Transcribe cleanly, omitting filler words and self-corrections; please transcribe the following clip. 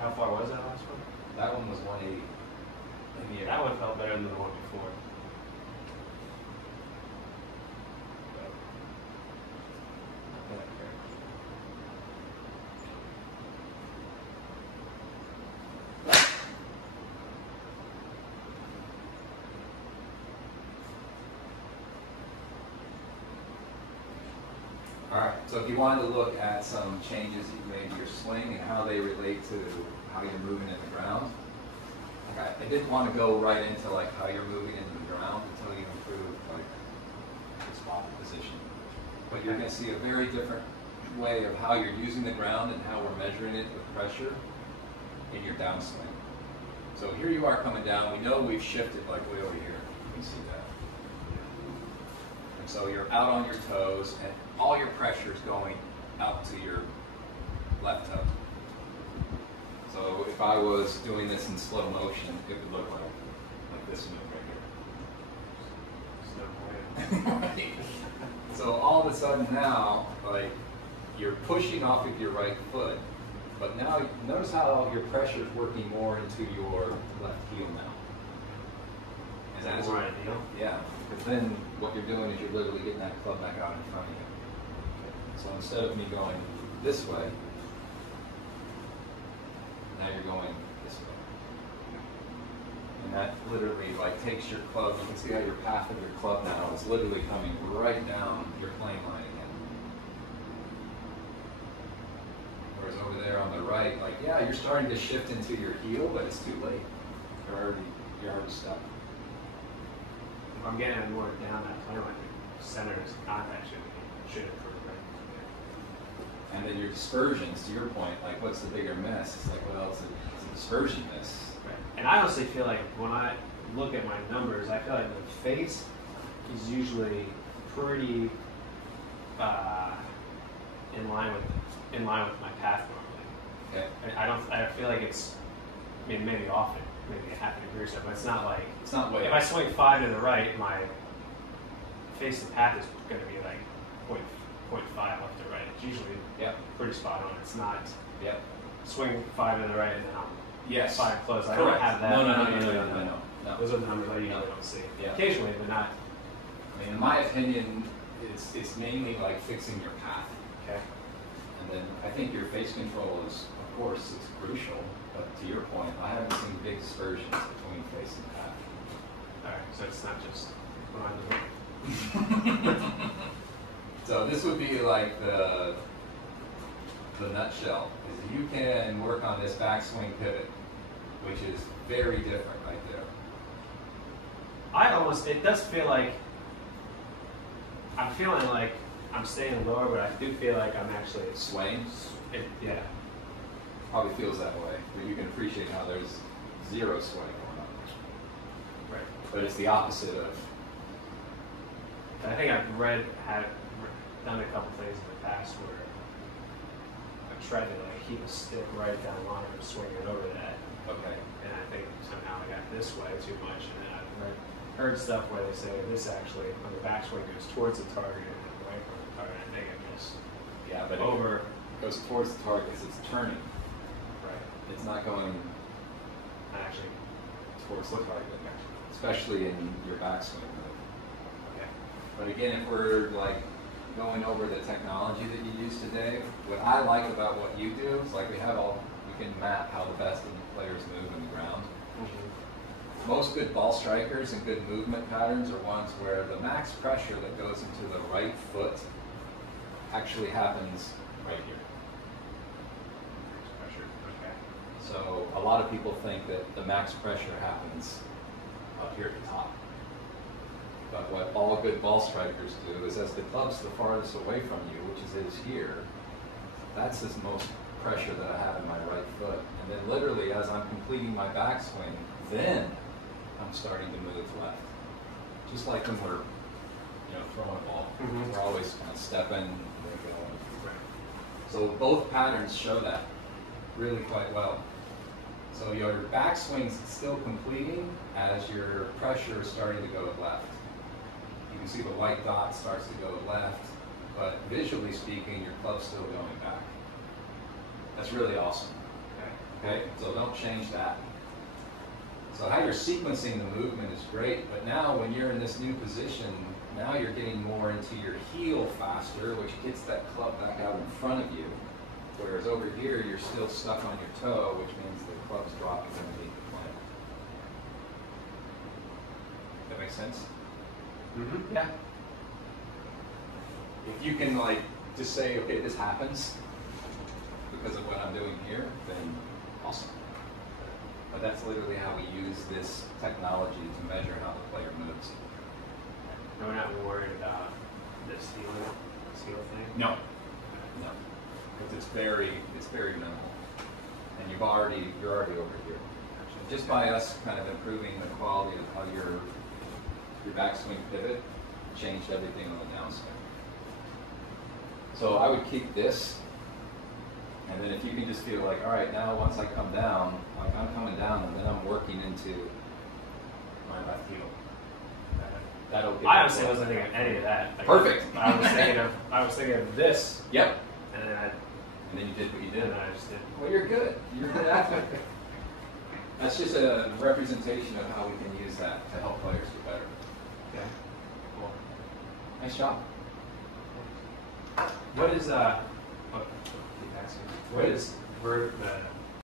How far was that last one? That one was 180. Yeah, that one felt better than the one before. Alright, so if you wanted to look at some changes you've made to your swing and how they relate to how you're moving in the ground, I didn't want to go right into like how you're moving into the ground until you improve like the spot position. But you're going to see a very different way of how you're using the ground and how we're measuring it with pressure in your downswing. So here you are coming down. We know we've shifted like way over here. You can see that. And so you're out on your toes and all your pressure is going out to your left toe. So if I was doing this in slow motion, it would look like this move right here. So all of a sudden now, like you're pushing off of your right foot, but now notice how your pressure is working more into your left heel now. Is that more ideal? Yeah, because then what you're doing is you're literally getting that club back out in front of you. So instead of me going this way, now you're going this way. And that literally like takes your club, you can see how your path of your club now is literally coming right down your plane line again. Whereas over there on the right, like yeah, you're starting to shift into your heel, but it's too late. You're already stuck. If I'm getting more down that plane line, center of contact should improve, right? And then your dispersions, to your point, like what's the bigger miss? It's like, well, it's a dispersion miss. Right. And I honestly feel like when I look at my numbers, I feel like the face is usually pretty in line with my path normally. Okay. I feel like it's, I mean, maybe often, maybe a half a degree or so, but it's not like, it's not way. If I swing 5 to the right, my face and path is going to be like 0.5 left to right. It's usually pretty spot on. It's not swing 5 to the right and then I'm 5 close. I don't have that. No. Those are the numbers I usually don't see. Yeah. Occasionally, but not. I mean, in my opinion, it's mainly like fixing your path. Okay. And then I think your face control is, of course, it's crucial. But to your point, I haven't seen big dispersions between face and path. All right, so it's not just behind the hook. So this would be like the nutshell. Is you can work on this backswing pivot, which is very different right there. It does feel like, I'm feeling like I'm staying lower, but I do feel like I'm actually swaying. Yeah. Probably feels that way, but you can appreciate how there's zero sway going on. Right. But it's the opposite of. I think I've done a couple things in the past where I've tried to like keep a stick right down the line and swing it over that. Okay. And I think somehow I got this way too much, and then I've heard stuff where they say this actually on the backswing goes towards the target and then away from the target. I think I missed. Yeah, but over. It goes towards the target because it's turning. Right. It's not going actually towards the target, especially in your backswing. Okay. But again, if we're like going over the technology that you use today, what I like about what you do is like we can map how the best of the players move in the ground. Mm-hmm. Most good ball strikers and good movement patterns are ones where the max pressure that goes into the right foot actually happens right here. So a lot of people think that the max pressure happens up here at the top. But what all good ball strikers do is as the club's the farthest away from you, which is here, that's the most pressure that I have in my right foot. And then literally as I'm completing my backswing, then I'm starting to move left. Just like when we're throwing a ball. Mm-hmm. We're always kind of stepping and then going. Right. So both patterns show that really quite well. So your backswing's still completing as your pressure is starting to go left. You can see the white dot starts to go left, but visually speaking, your club's still going back. That's really awesome. Okay. Okay, so don't change that. So how you're sequencing the movement is great, but now when you're in this new position, now you're getting more into your heel faster, which gets that club back out in front of you. Whereas over here, you're still stuck on your toe, which means the club's dropping underneath the plant. That makes sense? Mm-hmm. Yeah. If you can like just say, okay, this happens because of what I'm doing here, then awesome. But that's literally how we use this technology to measure how the player moves. And we're not worried about this heel thing? No. No. Because it's very minimal. And you're already over here. Just by us kind of improving the quality of how your backswing pivot changed everything on the downswing. So I would keep this, and then if you can just feel like, all right, now once I come down, like I'm coming down, and then I'm working into my left heel. That'll get I honestly wasn't thinking of any of that. Like, perfect. I was thinking of this. Yep. And then you did what you did. And then I just did. Well, you're good. You're a good athlete. That's just a representation of how we can use that to help players get better. Okay. Cool. Nice job. What is keep asking. What is